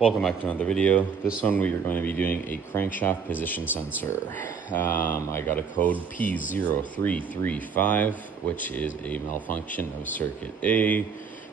Welcome back to another video. This one we are going to be doing a crankshaft position sensor. I got a code P0335, which is a malfunction of circuit A.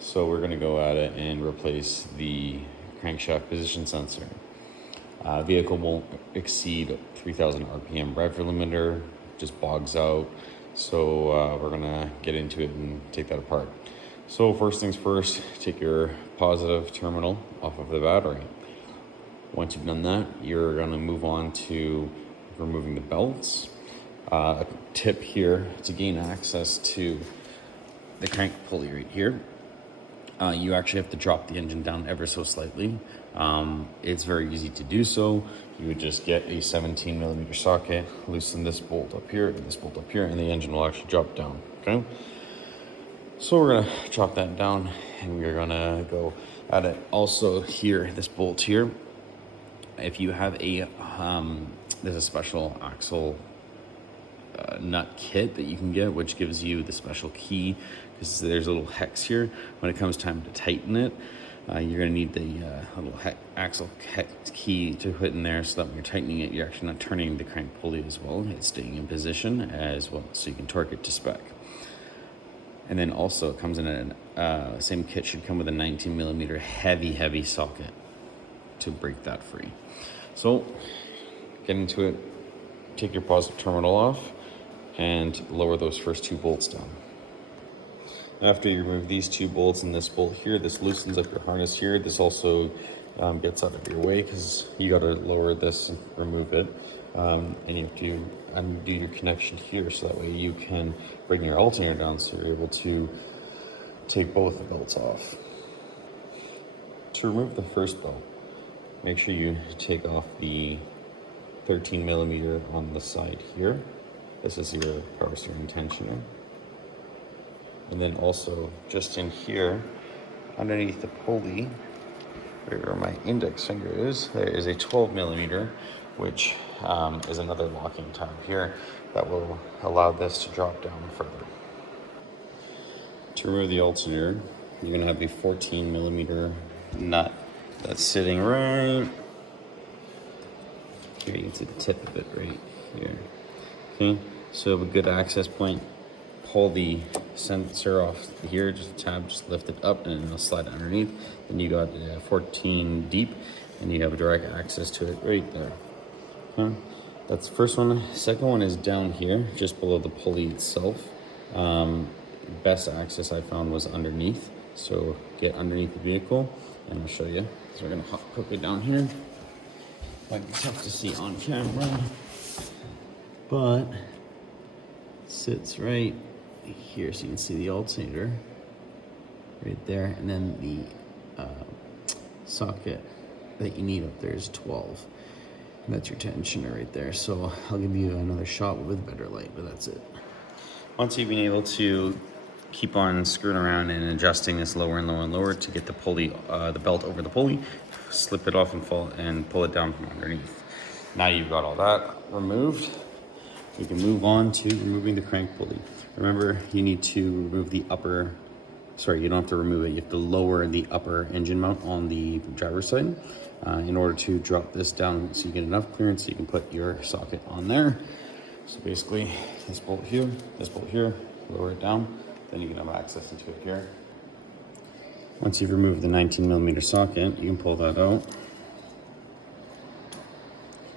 So we're going to go at it and replace the crankshaft position sensor. Vehicle won't exceed 3000 RPM rev limiter, just bogs out. So we're gonna get into it and take that apart. So first things first, take your positive terminal off of the battery. Once you've done that, you're gonna move on to removing the belts. A tip here to gain access to the crank pulley right here. You actually have to drop the engine down ever so slightly. It's very easy to do so. You would just get a 17mm socket, loosen this bolt up here and this bolt up here, and the engine will actually drop down, okay? So we're gonna drop that down and we're gonna go at it. Also here, this bolt here, if you have a, there's a special axle nut kit that you can get, which gives you the special key, because there's a little hex here. When it comes time to tighten it, you're going to need the little axle hex key to put in there, so that when you're tightening it, you're actually not turning the crank pulley as well. It's staying in position as well, so you can torque it to spec. And then also it comes in a same kit should come with a 19mm heavy socket to break that free. So get into it, take your positive terminal off and lower those first two bolts down. After you remove these two bolts and this bolt here, this loosens up your harness here. This also gets out of your way because you got to lower this and remove it. And you have to undo your connection here, so that way you can bring your alternator down, so you're able to take both the belts off. To remove the first belt, make sure you take off the 13mm on the side here. This is your power steering tensioner. And then also just in here, underneath the pulley, where my index finger is, there is a 12mm, which is another locking tab here that will allow this to drop down further. To remove the alternator, you're gonna have a 14mm nut that's sitting right here. You can see the tip of it right here. Okay, so a good access point. Pull the sensor off here, just a tab, just lift it up and it'll slide underneath. Then you got 14 deep and you have direct access to it right there. Okay, that's the first one. Second one is down here, just below the pulley itself. Best access I found was underneath. So get underneath the vehicle and I'll show you. So we're gonna hop quickly down here. Might be tough to see on camera, but it sits right here, so you can see the alternator right there, and then the socket that you need up there is 12, and that's your tensioner right there. So I'll give you another shot with better light, but that's it. Once you've been able to keep on screwing around and adjusting this lower and lower and lower to get the pulley, the belt over the pulley, slip it off and pull it down from underneath. Now you've got all that removed, we can move on to removing the crank pulley. Remember, you need to remove the upper, sorry, you don't have to remove it, you have to lower the upper engine mount on the driver's side in order to drop this down so you get enough clearance so you can put your socket on there. So basically, this bolt here, lower it down, then you can have access into it here. Once you've removed the 19mm socket, you can pull that out.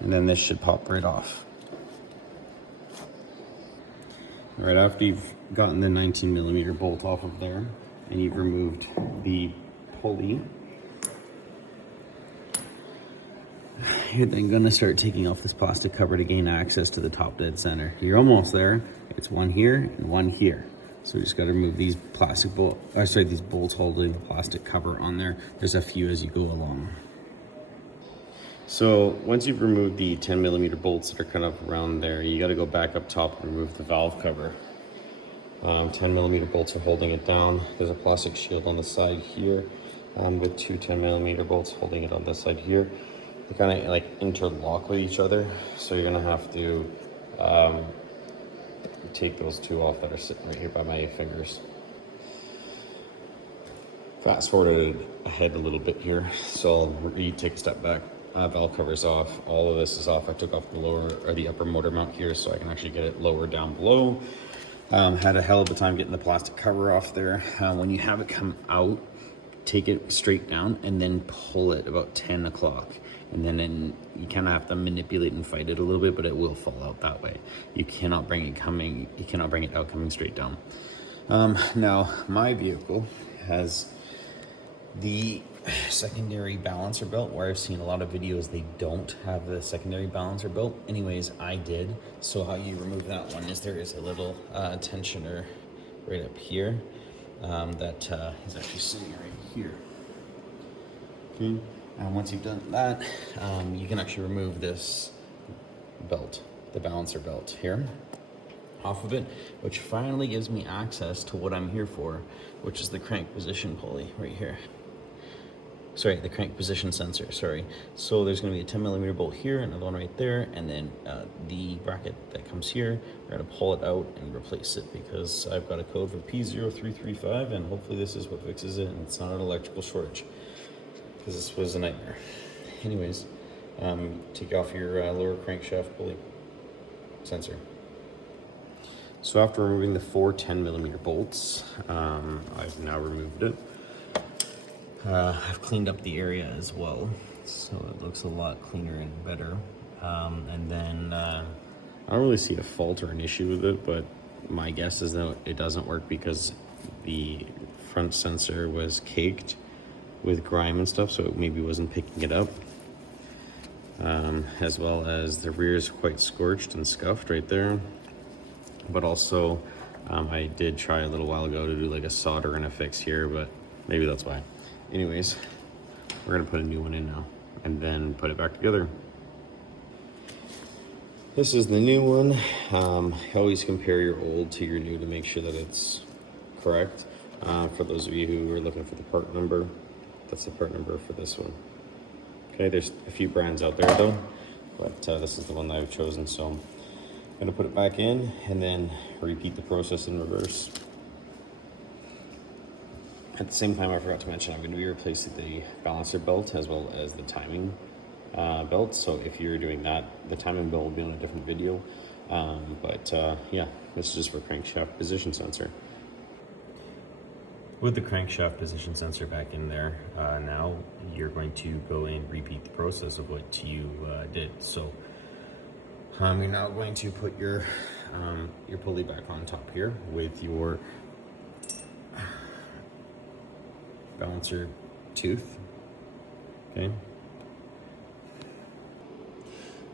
And then this should pop right off. Right after you've gotten the 19mm bolt off of there and you've removed the pulley, you're then gonna start taking off this plastic cover to gain access to the top dead center. You're almost there. It's one here and one here. So we just gotta remove these these bolts holding the plastic cover on there. There's a few as you go along. So once you've removed the 10mm bolts that are kind of around there, you got to go back up top and remove the valve cover. 10mm bolts are holding it down. There's a plastic shield on the side here with two 10mm bolts holding it on this side here. They kind of like interlock with each other, so you're gonna have to take those two off that are sitting right here by my fingers. Fast forwarded ahead a little bit here, so I'll take a step back. Valve cover's off. All of this is off. I took off the lower or the upper motor mount here, so I can actually get it lower down below. Had a hell of a time getting the plastic cover off there. When you have it come out, take it straight down and then pull it about 10 o'clock. And then you kind of have to manipulate and fight it a little bit, but it will fall out that way. You cannot bring it out coming straight down. Now, my vehicle has the secondary balancer belt, where I've seen a lot of videos they don't have the secondary balancer belt. Anyways, I did. So how you remove that one is there is a little tensioner right up here that is actually sitting right here. Okay. And once you've done that, you can actually remove this belt, the balancer belt here, off of it, which finally gives me access to what I'm here for, which is the crank position pulley right here. Sorry, the crank position sensor, sorry. So there's gonna be a 10mm bolt here, another one right there, and then the bracket that comes here, we're gonna pull it out and replace it because I've got a code for P0335, and hopefully this is what fixes it and it's not an electrical shortage, because this was a nightmare. Anyways, take off your lower crankshaft pulley sensor. So after removing the 4 10mm bolts, I've now removed it. I've cleaned up the area as well, so it looks a lot cleaner and better. And then I don't really see a fault or an issue with it, but my guess is that it doesn't work because the front sensor was caked with grime and stuff, so it maybe wasn't picking it up. As well as the rear is quite scorched and scuffed right there. But also, I did try a little while ago to do like a solder and a fix here, but maybe that's why. Anyways, we're gonna put a new one in now and then put it back together. This is the new one. Always compare your old to your new to make sure that it's correct. For those of you who are looking for the part number, that's the part number for this one. Okay, there's a few brands out there though, but this is the one that I've chosen. So I'm gonna put it back in and then repeat the process in reverse. At the same time, I forgot to mention I'm going to be replacing the balancer belt as well as the timing belt. So if you're doing that, the timing belt will be on a different video. Yeah, this is just for crankshaft position sensor. With the crankshaft position sensor back in there, now you're going to go and repeat the process of what you did. So you're now going to put your pulley back on top here with your balancer tooth. Okay.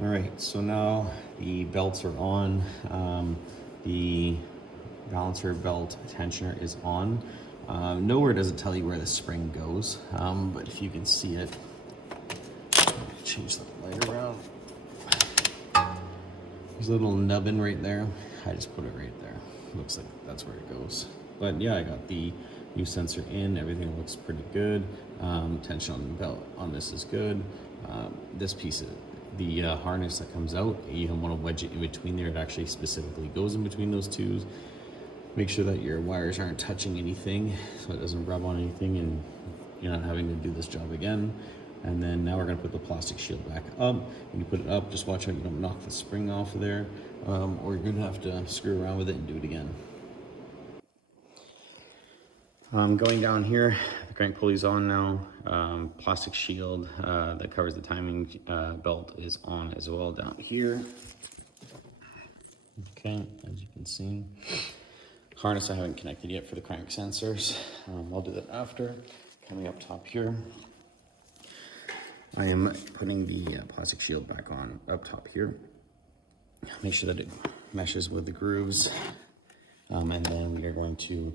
All right, so now the belts are on. The balancer belt tensioner is on. Nowhere does it tell you where the spring goes, but if you can see it, change the light around. There's a little nubbin right there. I just put it right there. Looks like that's where it goes. But yeah, I got the new sensor in. Everything looks pretty good. Tension on the belt on this is good. This piece of the harness that comes out, you don't want to wedge it in between there. It actually specifically goes in between those two. Make sure that your wires aren't touching anything so it doesn't rub on anything and you're not having to do this job again. And then now we're going to put the plastic shield back up. When you put it up, just watch out you don't knock the spring off of there, or you're going to have to screw around with it and do it again. Going down here, the crank pulley's on now. Plastic shield that covers the timing belt is on as well down here. Okay, as you can see. Harness I haven't connected yet for the crank sensors. I'll do that after. Coming up top here, I am putting the plastic shield back on up top here. Make sure that it meshes with the grooves. And then we are going to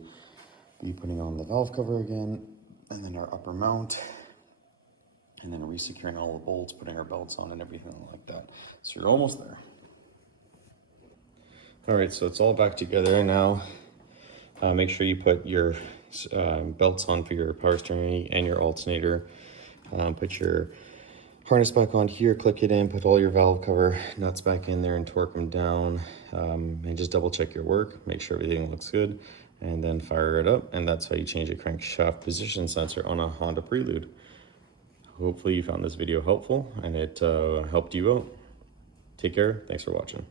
be putting on the valve cover again, and then our upper mount, and then re-securing all the bolts, putting our belts on and everything like that. So you're almost there. All right, so it's all back together now. Make sure you put your belts on for your power steering and your alternator. Put your harness back on here, click it in, put all your valve cover nuts back in there and torque them down. And just double check your work, make sure everything looks good. and then fire it up, and that's how you change a crankshaft position sensor on a Honda Prelude. Hopefully you found this video helpful and it helped you out. Take care. Thanks for watching.